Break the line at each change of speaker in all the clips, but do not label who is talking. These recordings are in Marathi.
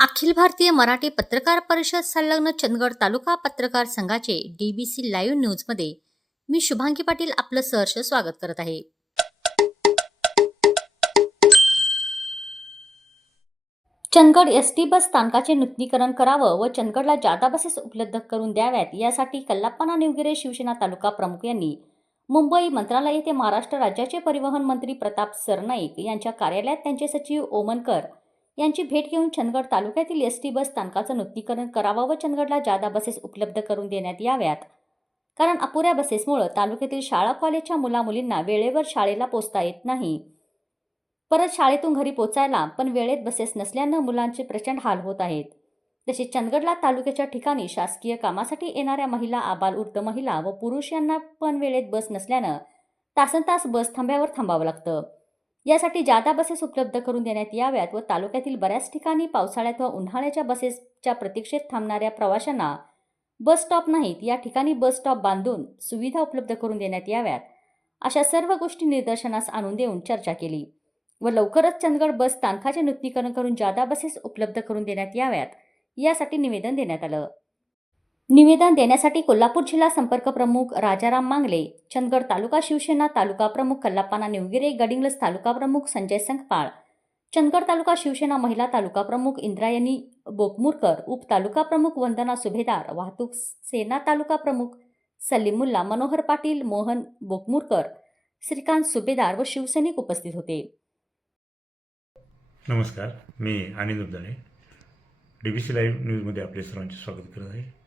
अखिल भारतीय मराठी पत्रकार परिषद संलग्न चंदगड तालुका पत्रकार संघाचे डीबीसी लाईव्ह न्यूजमध्ये मी शुभांगी पाटील आपलं सहर्ष स्वागत करत आहे. चंदगड एस टी बस स्थानकाचे नूतनीकरण करावं व चंदगडला जादा बसेस उपलब्ध करून द्याव्यात यासाठी कल्लाप्पाना निवगिरे शिवसेना तालुका प्रमुख यांनी मुंबई मंत्रालय येथे महाराष्ट्र राज्याचे परिवहन मंत्री प्रताप सरनाईक यांच्या कार्यालयात त्यांचे सचिव ओमनकर यांची भेट घेऊन चंदगड तालुक्यातील एस टी बस स्थानकाचं नूतनीकरण करावं व चंदगडला जादा बसेस उपलब्ध करून देण्यात याव्यात. कारण अपुऱ्या बसेसमुळं तालुक्यातील शाळा कॉलेजच्या मुलामुलींना वेळेवर शाळेला पोचता येत नाही. परत शाळेतून घरी पोचायला पण वेळेत बसेस नसल्यानं मुलांचे प्रचंड हाल होत आहेत. तसेच चंदगडला तालुक्याच्या ठिकाणी शासकीय कामासाठी येणाऱ्या महिला आबालवृद्ध महिला व पुरुष यांना पण वेळेत बस नसल्यानं तासन तास बस थांब्यावर थांबावं लागतं. यासाठी जादा बसेस उपलब्ध करून देण्यात याव्यात व तालुक्यातील बऱ्याच ठिकाणी पावसाळ्यात व उन्हाळ्याच्या बसेसच्या प्रतीक्षेत थांबणाऱ्या प्रवाशांना बस स्टॉप नाहीत. या ठिकाणी बस स्टॉप बांधून सुविधा उपलब्ध करून देण्यात याव्यात. अशा सर्व गोष्टी निदर्शनास आणून देऊन चर्चा केली व लवकरच चंदगड बस स्थानकाचे नूतनीकरण करून जादा बसेस उपलब्ध करून देण्यात याव्यात यासाठी निवेदन देण्यात आलं. निवेदन देण्यासाठी कोल्हापूर जिल्हा संपर्क प्रमुख राजाराम मांगले चंदगड तालुका शिवसेना तालुका प्रमुख कल्लापाना निवगिरे गडिंगलस तालुका प्रमुख संजय संखपाळ चंदगड तालुका शिवसेना महिला तालुका प्रमुख इंद्रायणी बोकमुरकर उपतालुका प्रमुख वंदना सुभेदार वाहतूक सेना तालुका प्रमुख सलीमुल्ला मनोहर पाटील मोहन बोकमुरकर श्रीकांत सुभेदार व शिवसैनिक उपस्थित होते.
नमस्कार मी Anil Uddane. D B C live न्यूजमध्ये आपले सर्वांचे स्वागत करत आहे.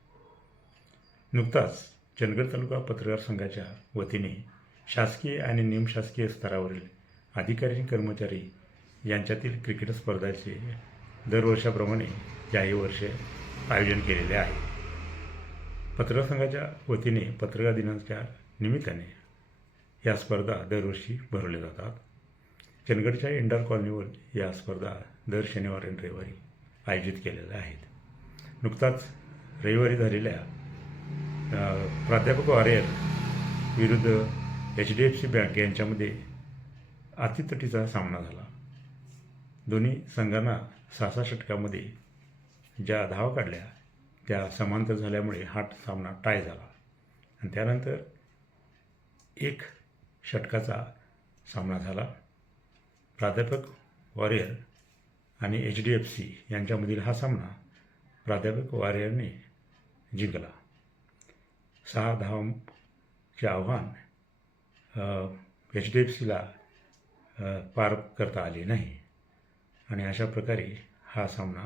नुकताच चंदगड तालुका पत्रकार संघाच्या वतीने शासकीय आणि निमशासकीय स्तरावरील अधिकारी आणि कर्मचारी यांच्यातील क्रिकेट स्पर्धाचे दरवर्षाप्रमाणे याही वर्षे आयोजन केलेले आहे. पत्रकार संघाच्या वतीने पत्रकार दिनाच्या निमित्ताने या स्पर्धा दरवर्षी भरवल्या जातात. चंदगडच्या इंडोर कॉलनीवर या स्पर्धा दर शनिवारी आणि रविवारी आयोजित केलेल्या आहेत. नुकताच रविवारी झालेल्या प्राध्यापक वारेर विरुद्ध H D F C bank यांच्यामध्ये अतितटीचा सामना झाला. दोन्ही संघांना सहा सहा षटकामध्ये ज्या धावा काढल्या त्या समांतर झाल्यामुळे हा सामना टाय झाला. आणि त्यानंतर एक षटकाचा सामना झाला. प्राध्यापक वॉरियर आणि एच डी एफ सी यांच्यामधील हा सामना प्राध्यापक वॉरियरने जिंकला. सहा धावांचे आव्हान एच डी एफ सीला पार करता आले नाही. आणि अशा प्रकारे हा सामना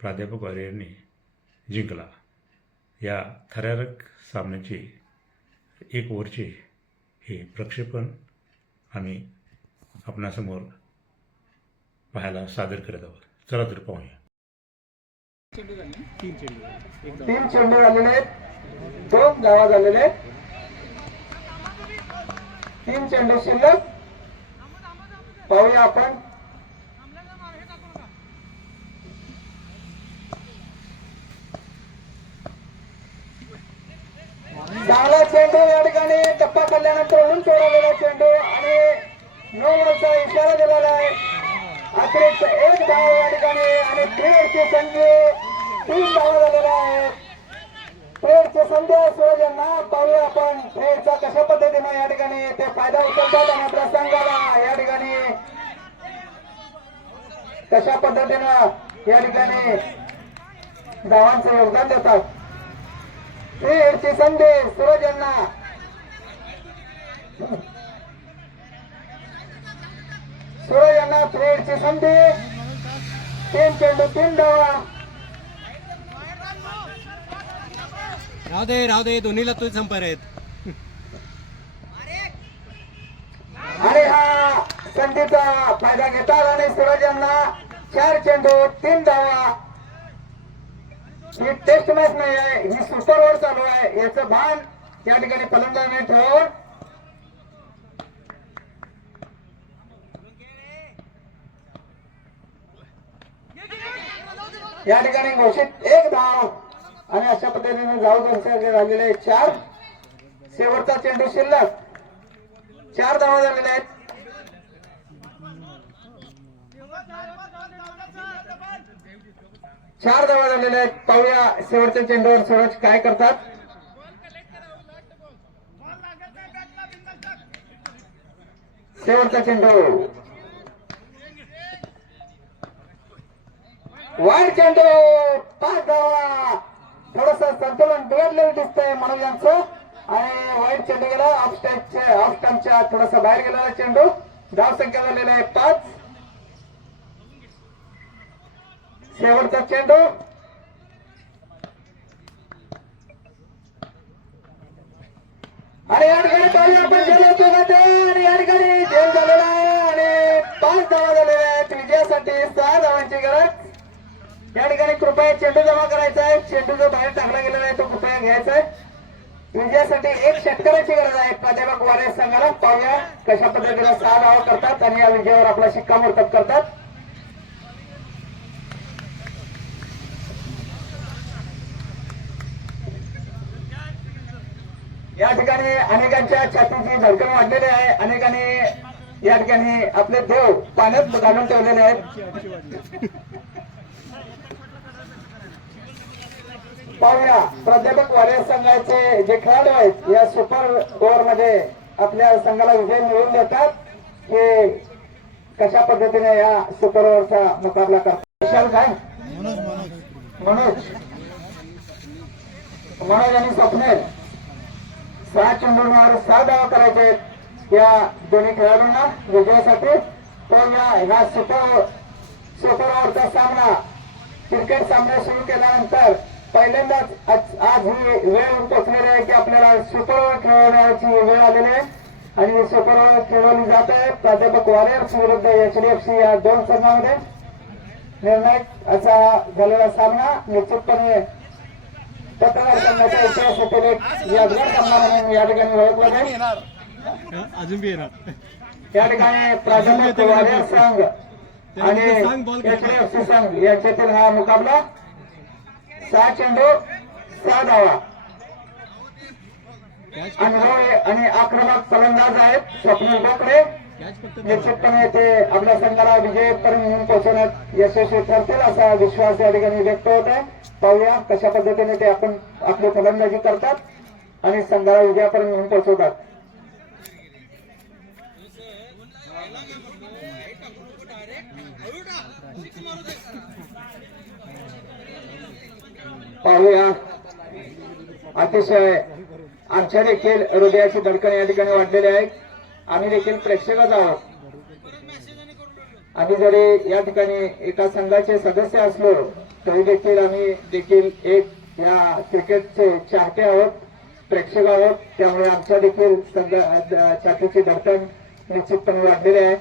प्राध्यापक वॉरियरने जिंकला. या थरारक सामन्याचे एक ओव्हरचे हे प्रक्षेपण आम्ही आपणासमोर पाहायला सादर करत आहोत. चला तर पाहूया.
तीन चेंडू झालेले आहेत. धावा झालेले आहेत. तीन चेंडू शिल्लक. पाहूया आपण. चांगला चेंडू या ठिकाणी. टप्पा खाल्ल्यानंतर उन सोडवलेला चेंडू आणि नऊ बॉलचा इशारा दिलेला आहे. अतिरिक्त एक धाव या ठिकाणी आणि क्रिकेटची संधी. तीन धावा आहे आहेत ट्रेडचे संदेश यांना पाहूया आपण. खेळचा कशा पद्धतीने या ठिकाणी ते फायदा उचलतात आणि प्रसंगाला? या ठिकाणी कशा पद्धतीनं या ठिकाणी धावांचं योगदान देतात? ची संदेश सूरज यांना. सूरज यांना ट्रेडची संधी. तीन चेंडू तीन धावा
राहू दे राहू दे दोन्हीला तू संपर आहेत.
आणि हा संधीचा फायदा घेतात आणि सूरज चार चेंडू तीन धावा. ही टेस्ट मॅच नाही आहे ही सुपर ओव्हर चालू आहे. याचं भान या ठिकाणी फलंदाजाने ठेवून. या ठिकाणी घोषित एक धाव. आणि अशा पद्धतीने जाऊ त्यांच्याकडे झालेले आहेत चार शेवटचा चेंडू शिल्लक. चार धावा झालेल्या आहेत. चार धावा झालेल्या आहेत. पाहूया शेवटच्या चेंडूवर सूरज काय करतात. शेवटचा चेंडू. वाईट चेंडू. पाच धावा. थोडस संतुलन बिघडलेलं दिसतंय म्हणून यांचं. आणि वाईट चेंडू गेला ऑफ स्टॅम्पच्या ऑफ स्टॅम्पच्या थोडस बाहेर गेलेला चेंडू. धाव संख्या झालेला आहे पाच. शेवटचा चेंडू. आणि या ठिकाणी आपण गेलो होतो आणि या ठिकाणी जेल झालेला आहे आणि पाच धावा झालेल्या आहेत विजयासाठी सहा धावांची गरज या ठिकाणी कृपया चेंडू जमा करायचा आहे. चेंडू जो बाहेर टाकला गेलेला आहे तो कृपया घ्यायचा आहे. विजयासाठी एक षटकाराची गरज आहे. प्राध्यापक वारे संघाला पाहूया कशा पद्धतीने सहा धावा करतात आणि या विजयावर आपला शिक्कामोर्तब करतात. या ठिकाणी अनेकांच्या छातीची धडकन वाढलेली आहे. अनेकांनी या ठिकाणी आपले देव पाण्यात घालून ठेवलेले आहेत. पाहूया. प्राध्यापक वारियर संघाचे जे खेळाडू आहेत या सुपर ओव्हरमध्ये आपल्या संघाला विजय मिळवून देतात. हे कशा पद्धतीने या सुपर ओव्हरचा मुकाबला करतात? विशाल काय? मनोज. मनोज आणि स्वप्नेल. सहा चेंडूंवर सहा धावा करायचे आहेत या दोन्ही खेळाडूंना विजयासाठी. पण या ह्या सुपर सुपर ओव्हरचा सामना. क्रिकेट सामना सुरू केल्यानंतर पहिल्यांदाच आज आज ही वेळ येऊन पोहोचलेली आहे की आपल्याला सुपर ओव्हर खेळवण्याची वेळ आलेली आहे. आणि ही सुपर ओव्हर खेळवली जात आहे. प्राध्यापक वॉरियर्स विरुद्ध एचडीएफसी या दोन संघामध्ये. निर्णायक असा झालेला सामना निश्चितपणे पत्रकार संघाच्या इतिहासातील एक यादगार सामना म्हणून या ठिकाणी ओळखला जाईल.
अजून बी येणार.
या ठिकाणी प्राध्यापक संघ आणि एचडीएफसी संघ यांच्यातील हा मुकाबला सहा चेंडू सहा धावा. अनुभवी आणि आक्रमक फलंदाज आहेत स्वप्नील बोकडे निश्चितपणे ते आपल्या संघाला विजयपर्यंत घेऊन पोहोचवण्यात यशस्वी ठरतील असा विश्वास या ठिकाणी व्यक्त होत आहे. पाहूया कशा पद्धतीने ते आपण आपली फलंदाजी करतात आणि संघाला विजयापर्यंत घेऊन पोहोचवतात. पाहूया. अतिशय आमच्या देखील हृदयाची धडकन या ठिकाणी वाढलेली आहे. आम्ही देखील प्रेक्षकच आहोत. आम्ही जरी या ठिकाणी एका संघाचे सदस्य असलो तरी देखील आम्ही देखील एक या क्रिकेटचे चाहते आहोत प्रेक्षक आहोत. त्यामुळे आमच्या देखील संघ धडकण निश्चितपणे वाढलेली आहे.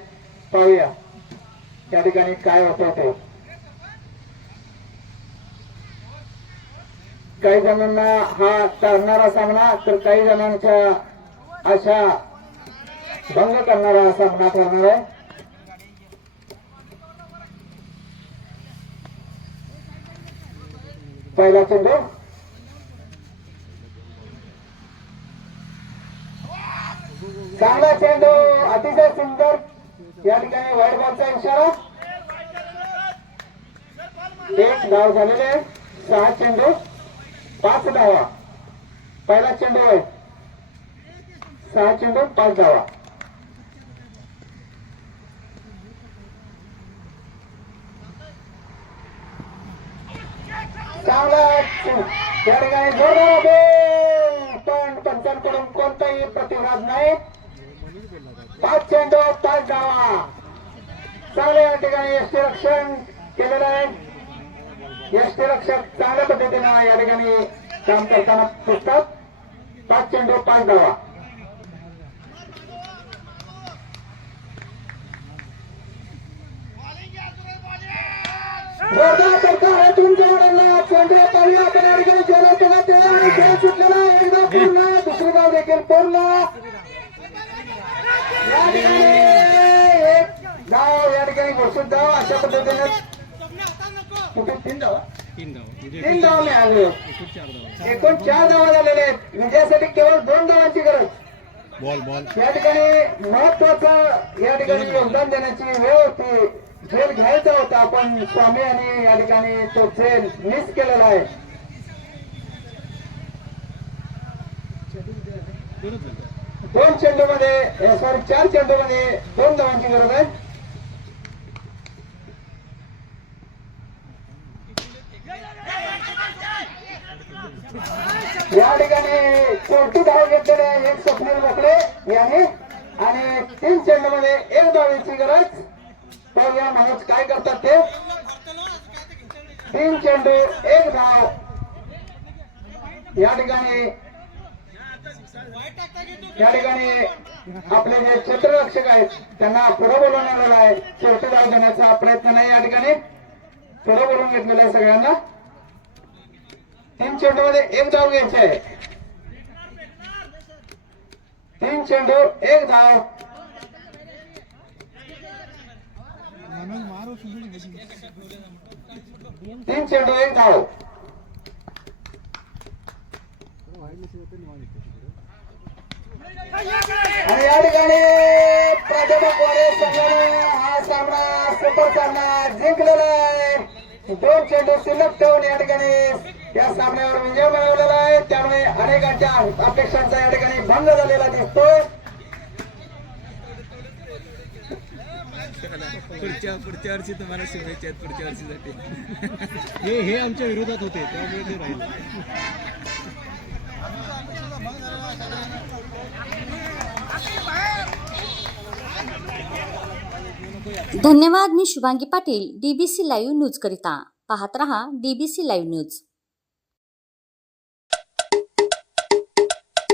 पाहूया. त्या ठिकाणी काय होतं काही जणांना हा टाळणारा सामना तर काही जणांच्या अशा भंग करणारा सामना ठरणार आहे. पहिला चेंडू. चांगला चेंडू अतिशय सुंदर. या ठिकाणी वाईट बॉलचा इशारा. एक धाव झालेले आहे. सहा चेंडू. पाच धावा. पहिला चेंडू आहे. सहा चेंडू पाच धावा. चांगला या ठिकाणी पण पंचांकडून कोणताही प्रतिवाद नाही. पाच चेंडू पाच धावा. चांगल्या ठिकाणी यष्टी रक्षण केलेलं आहे. यष्टी रक्षक चांगल्या पद्धतीनं या ठिकाणी काम करताना दिसतात. पाच चेंडू पाच धावा जोरदार करता आहे. तुमच्या दुसरी देखील पोरला या ठिकाणी एक धाव या ठिकाणी घोषित धाव अशा पद्धतीने तीन धावा
तीन म्हणजे
मिळाले
एकूण चार धाव
चार झालेल्या आहेत. विजयासाठी केवळ दोन धावांची गरज.
Ball ball.
या ठिकाणी महत्वाचं या ठिकाणी योगदान देण्याची वेळ होती. झेल घ्यायचा होता पण स्वामी यांनी या ठिकाणी तो झेल मिस केलेला आहे. दोन चेंडू मध्ये सॉरी चार चेंडू मध्ये दोन धावांची गरज आहे. या ठिकाणी धाव घेतलेले आहे एक स्वप्नील मोकळे यांनी आणि तीन चेंडूमध्ये एक धावेची गरज. तर या माणूस काय करतात ते? तीन चेंडू एक धाव. या ठिकाणी या ठिकाणी आपले जे क्षेत्ररक्षक आहेत त्यांना पुढे बोलवून आलेला आहे. शेवटी धाव देण्याचा प्रयत्न नाही या ठिकाणी. पुढे बोलवून घेतलेला आहे सगळ्यांना. तीन चेंडू मध्ये एक धाव घ्यायची आहे. तीन चेंडू एक धाव. तीन चेंडू एक धाव. आणि या ठिकाणी प्राध्यापक वारे संघाने हा सामना सुपर सामना जिंकलेला आहे. दोन चेंडू शिल्लक ठेवून या ठिकाणी या सामन्यावर विजय मिळवलेला आहे. त्यामुळे अनेकांच्या अपेक्षांचा या ठिकाणी भंग झालेला दिसतो
पुढच्या पुढच्या वर्षी तुम्हाला शुभेच्छा आहेत पुढच्या वर्षीसाठी.
हे हे आमच्या विरोधात होते त्यामुळे ते राहील.
धन्यवाद मी Shubhangi Patil D B C live न्यूजकरिता पाहत रहा D B C live news